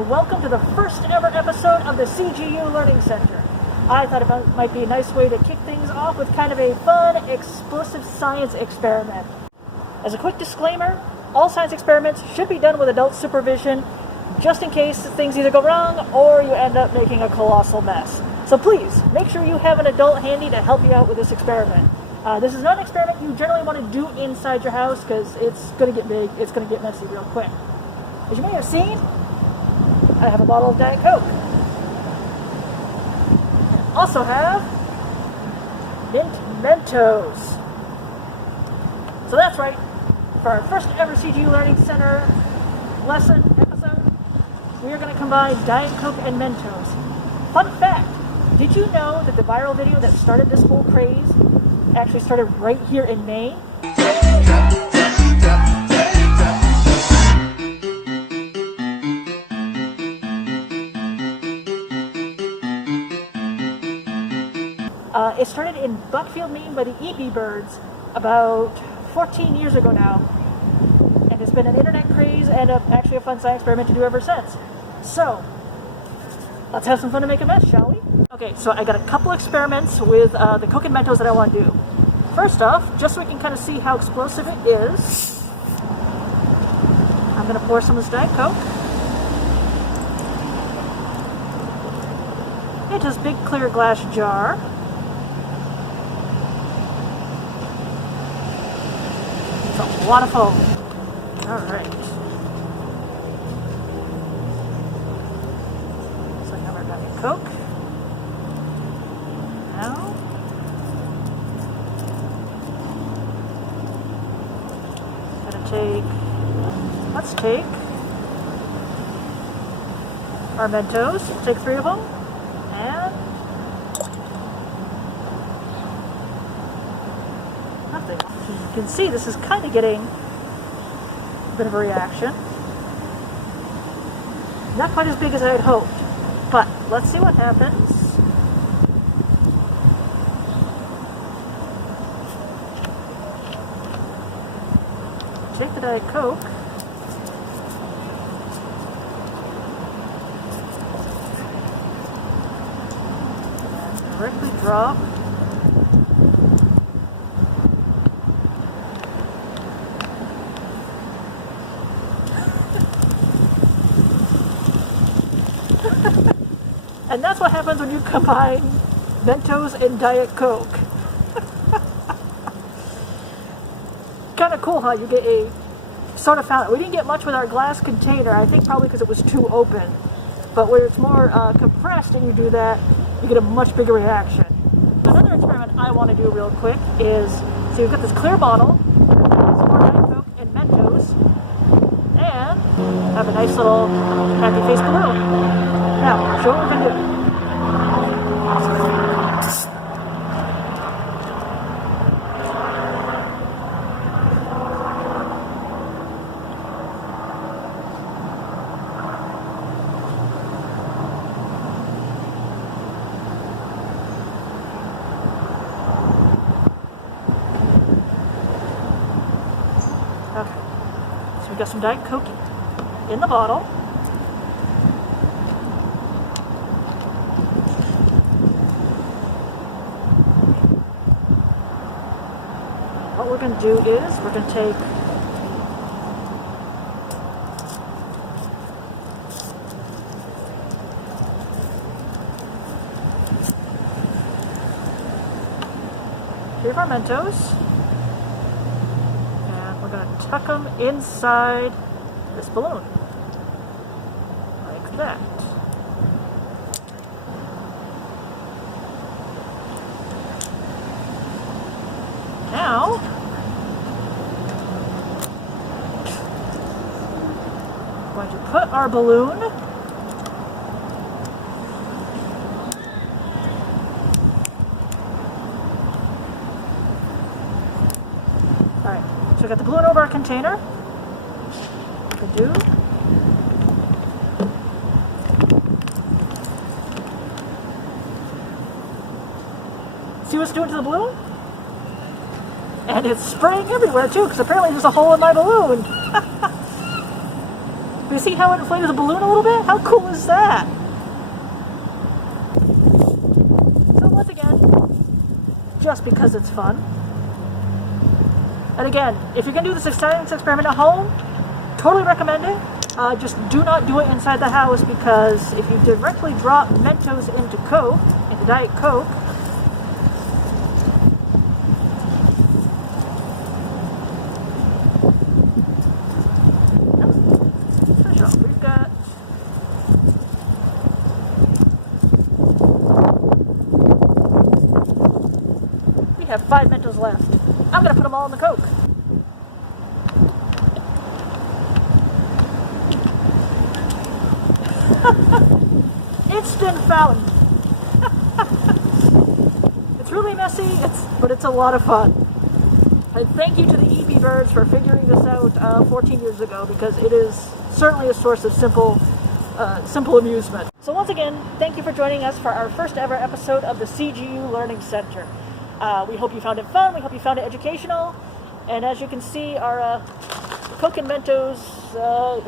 and welcome to the first ever episode of the CGU Learning Center. I thought it might be a nice way to kick things off with kind of a fun, explosive science experiment. As a quick disclaimer, all science experiments should be done with adult supervision, just in case things either go wrong or you end up making a colossal mess. So please, make sure you have an adult handy to help you out with this experiment. This is not an experiment you generally want to do inside your house because it's going to get big, it's going to get messy real quick. As you may have seen, I have a bottle of Diet Coke. I also have Mint Mentos. So that's right, for our first ever CGU Learning Center lesson episode, we are going to combine Diet Coke and Mentos. Fun fact, did you know that the viral video that started this whole craze actually started right here in Maine? It started in Buckfield, Maine by the EP Birds about 14 years ago now, and it's been an internet craze and actually a fun science experiment to do ever since. So, let's have some fun and make a mess, shall we? Okay, so I got a couple experiments with the Coke and Mentos that I want to do. First off, just so we can kind of see how explosive it is, I'm going to pour some of this Diet Coke into this big clear glass jar. A lot of foam. Alright. So now we're having Coke. Now let's take our Mentos. We'll take 3 of them. And nothing. You can see this is kind of getting a bit of a reaction. Not quite as big as I had hoped, but let's see what happens. Take the Diet Coke. And directly drop and that's what happens when you combine Mentos and Diet Coke. Kind of cool how you get a soda fountain. We didn't get much with our glass container, I think probably because it was too open. But where it's more compressed and you do that, you get a much bigger reaction. Another experiment I want to do real quick is, so you've got this clear bottle, some more Diet Coke and Mentos, and have a nice little happy face balloon. Now, show what we're going to do. Okay, so we've got some Diet Coke in the bottle. What we're going to do is we're going to take three of our Mentos and we're going to tuck them inside this balloon like that. Now, we're going to put our balloon alright, so we got the balloon over our container. What we do, see what's doing to the balloon? And it's spraying everywhere too, because apparently there's a hole in my balloon. You see how it inflated the balloon a little bit? How cool is that? So once again, just because it's fun. And again, if you're going to do this science experiment at home, totally recommend it. Just do not do it inside the house, because if you directly drop Mentos into Coke, into Diet Coke, we've got we have 5 Mentos left. I'm gonna put them all in the Coke. Instant fountain. It's really messy, but it's a lot of fun. And thank you to the EP Birds for figuring this out 14 years ago, because it is certainly a source of simple amusement. So once again, thank you for joining us for our first ever episode of the CGU Learning Center. We hope you found it fun, we hope you found it educational, and as you can see, our Coke and Mentos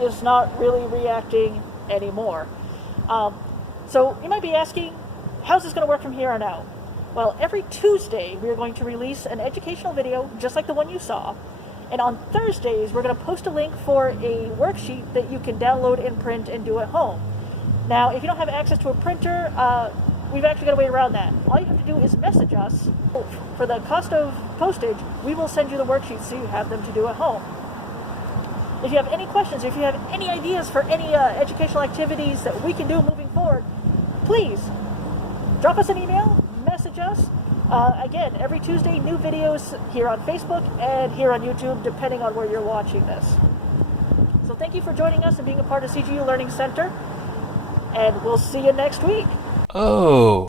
is not really reacting anymore. So you might be asking, how's this going to work from here on out? Well, every Tuesday we're going to release an educational video just like the one you saw, and on Thursdays we're going to post a link for a worksheet that you can download and print and do at home. Now, if you don't have access to a printer, we've actually got a way around that. All you have to do is message us. For the cost of postage, we will send you the worksheets so you have them to do at home. If you have any questions, if you have any ideas for any educational activities that we can do moving forward, please drop us an email, message us. Again, every Tuesday, new videos here on Facebook and here on YouTube, depending on where you're watching this. So thank you for joining us and being a part of CGU Learning Center, and we'll see you next week. Oh.